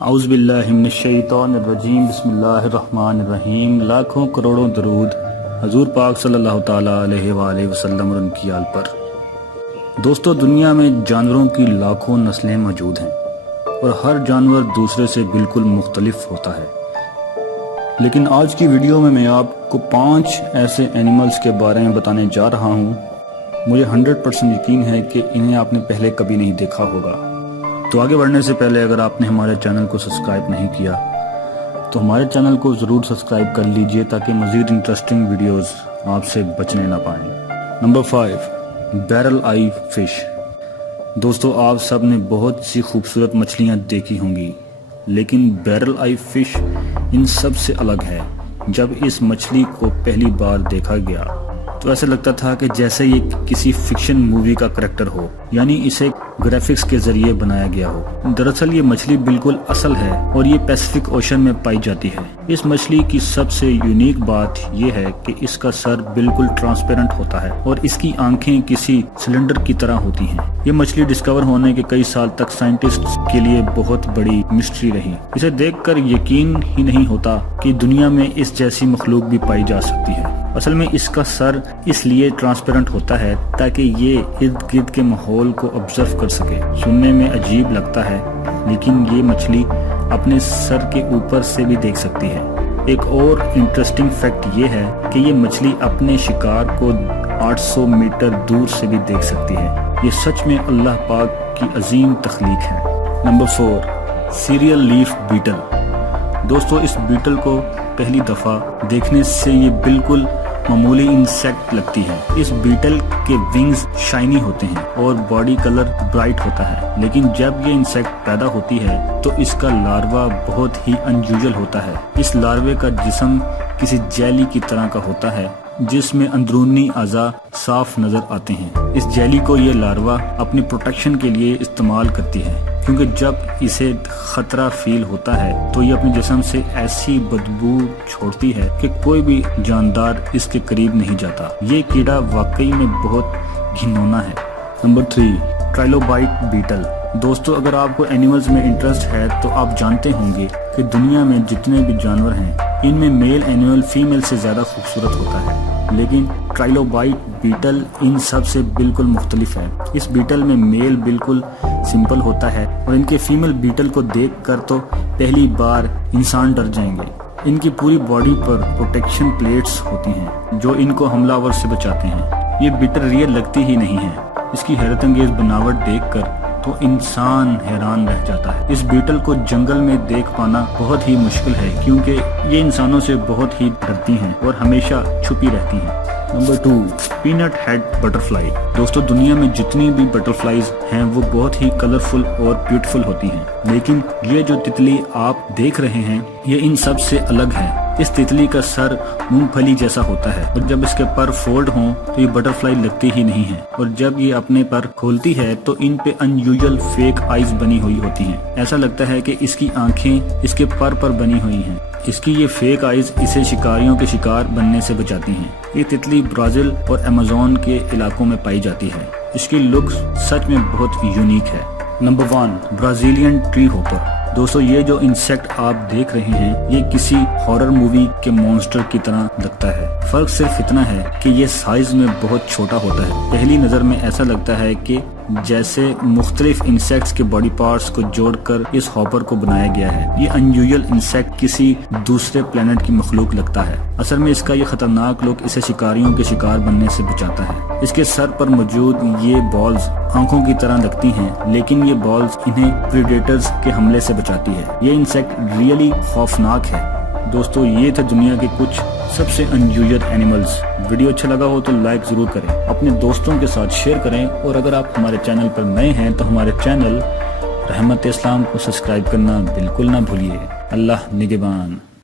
اعوذ باللہ من الشیطان الرجیم، بسم اللہ الرحمن الرحیم۔ لاکھوں کروڑوں درود حضور پاک صلی اللہ تعالیٰ علیہ وآلہ وسلم اور ان کی آل پر۔ دوستو، دنیا میں جانوروں کی لاکھوں نسلیں موجود ہیں اور ہر جانور دوسرے سے بالکل مختلف ہوتا ہے، لیکن آج کی ویڈیو میں آپ کو 5 ایسے اینیملز کے بارے میں بتانے جا رہا ہوں۔ مجھے 100% یقین ہے کہ انہیں آپ نے پہلے کبھی نہیں دیکھا ہوگا۔ تو آگے بڑھنے سے پہلے اگر آپ نے ہمارے چینل کو سبسکرائب نہیں کیا تو ہمارے چینل کو ضرور سبسکرائب کر لیجئے تاکہ مزید انٹرسٹنگ ویڈیوز آپ سے بچنے نہ پائیں۔ Number 5، barrel I fish. دوستو، آپ سب نے بہت سی خوبصورت مچھلیاں دیکھی ہوں گی، لیکن بیرل آئی فش ان سب سے الگ ہے۔ جب اس مچھلی کو پہلی بار دیکھا گیا تو ایسا لگتا تھا کہ جیسے یہ کسی فکشن مووی کا کریکٹر ہو، یعنی اسے گرافکس کے ذریعے بنایا گیا ہو۔ دراصل یہ مچھلی بالکل اصل ہے اور یہ پیسفک اوشن میں پائی جاتی ہے۔ اس مچھلی کی سب سے یونیک بات یہ ہے کہ اس کا سر بالکل ٹرانسپیرنٹ ہوتا ہے اور اس کی آنکھیں کسی سلنڈر کی طرح ہوتی ہیں۔ یہ مچھلی ڈسکور ہونے کے کئی سال تک سائنٹسٹ کے لیے بہت بڑی مسٹری رہی۔ اسے دیکھ کر یقین ہی نہیں ہوتا کہ دنیا میں اس جیسی مخلوق بھی پائی جا سکتی ہے۔ اصل میں اس کا سر اس لیے ٹرانسپیرنٹ ہوتا ہے تاکہ یہ ارد گرد کے ماحول کو آبزرو کر سکے۔ سننے میں عجیب لگتا ہے، لیکن یہ مچھلی اپنے سر کے اوپر سے بھی دیکھ سکتی ہے۔ ایک اور انٹرسٹنگ فیکٹ یہ ہے کہ یہ مچھلی اپنے شکار کو 800 میٹر دور سے بھی دیکھ سکتی ہے۔ یہ سچ میں اللہ پاک کی عظیم تخلیق ہے۔ Number 4، cereal leaf beetle. دوستو، اس بیٹل کو پہلی دفعہ دیکھنے سے یہ بالکل معمولی انسیکٹ لگتی ہے۔ اس بیٹل کے ونگز شائنی ہوتے ہیں اور باڈی کلر برائٹ ہوتا ہے، لیکن جب یہ انسیکٹ پیدا ہوتی ہے تو اس کا لاروا بہت ہی انیوژل ہوتا ہے۔ اس لاروے کا جسم کسی جیلی کی طرح کا ہوتا ہے جس میں اندرونی اعضاء صاف نظر آتے ہیں۔ اس جیلی کو یہ لاروا اپنی پروٹیکشن کے لیے استعمال کرتی ہے، کیونکہ جب اسے خطرہ فیل ہوتا ہے تو یہ اپنے جسم سے ایسی بدبو چھوڑتی ہے کہ کوئی بھی جاندار اس کے قریب نہیں جاتا۔ یہ کیڑا واقعی میں بہت گھنونا ہے۔ Number 3، trilobite beetle. دوستو، اگر آپ کو اینیملز میں انٹرسٹ ہے تو آپ جانتے ہوں گے کہ دنیا میں جتنے بھی جانور ہیں ان میں میل اینیمل فیمیل سے زیادہ خوبصورت ہوتا ہے، لیکن ٹرائلوبائٹ بیٹل ان سب سے بالکل مختلف ہے۔ اس بیٹل میں میل بالکل سمپل ہوتا ہے اور ان کے فیمیل بیٹل کو دیکھ کر تو پہلی بار انسان ڈر جائیں گے۔ ان کی پوری باڈی پر پروٹیکشن پلیٹس ہوتی ہیں جو ان کو حملہ آور سے بچاتے ہیں۔ یہ بیٹل ریئل لگتی ہی نہیں ہے۔ اس کی حیرت انگیز بناوٹ دیکھ کر تو انسان حیران رہ جاتا ہے۔ اس بیٹل کو جنگل میں دیکھ پانا بہت ہی مشکل ہے کیونکہ یہ انسانوں سے بہت ہی ڈرتی ہیں اور ہمیشہ چھپی رہتی ہیں۔ Number 2، paint head butterfly. دوستو، دنیا میں جتنی بھی بٹرفلائیز ہیں وہ بہت ہی کلرفل اور بیوٹیفل ہوتی ہیں، لیکن یہ جو تتلی آپ دیکھ رہے ہیں یہ ان سب سے الگ ہے۔ اس تتلی کا سر مونگ پھلی جیسا ہوتا ہے اور جب اس کے پر فولڈ ہوں تو یہ بٹرفلائی لگتی ہی نہیں ہے، اور جب یہ اپنے پر کھولتی ہے تو ان پہ انیوژل فیک آئیز بنی ہوئی ہوتی ہیں۔ ایسا لگتا ہے کہ اس کی آنکھیں اس کے پر بنی ہوئی ہیں۔ اس کی یہ فیک آئیز اسے شکاریوں کے شکار بننے سے بچاتی ہیں۔ یہ تتلی برازیل اور ایمیزون کے علاقوں میں پائی جاتی ہے۔ اس کی لک سچ میں بہت یونیک ہے۔ Number 1، Brazilian tree hopper. دوستو، یہ جو انسیکٹ آپ دیکھ رہے ہیں یہ کسی ہارر مووی کے مونسٹر کی طرح لگتا ہے۔ فرق صرف اتنا ہے کہ یہ سائز میں بہت چھوٹا ہوتا ہے۔ پہلی نظر میں ایسا لگتا ہے کہ جیسے مختلف انسیکٹس کے باڈی پارٹس کو جوڑ کر اس ہاپر کو بنایا گیا ہے۔ یہ انیوژل انسیکٹ کسی دوسرے پلانٹ کی مخلوق لگتا ہے۔ اصل میں اس کا یہ خطرناک لک اسے شکاریوں کے شکار بننے سے بچاتا ہے۔ اس کے سر پر موجود یہ بالز آنکھوں کی طرح لگتی ہیں، لیکن یہ بالز انہیں پریڈیٹرز کے حملے سے بچاتی ہے۔ یہ انسیکٹ ریئلی خوفناک ہے۔ دوستو، یہ تھے دنیا کے کچھ سب سے انیوژل اینیملز۔ ویڈیو اچھا لگا ہو تو لائک ضرور کریں، اپنے دوستوں کے ساتھ شیئر کریں، اور اگر آپ ہمارے چینل پر نئے ہیں تو ہمارے چینل رحمت اسلام کو سبسکرائب کرنا بالکل نہ بھولیے۔ اللہ نگہبان۔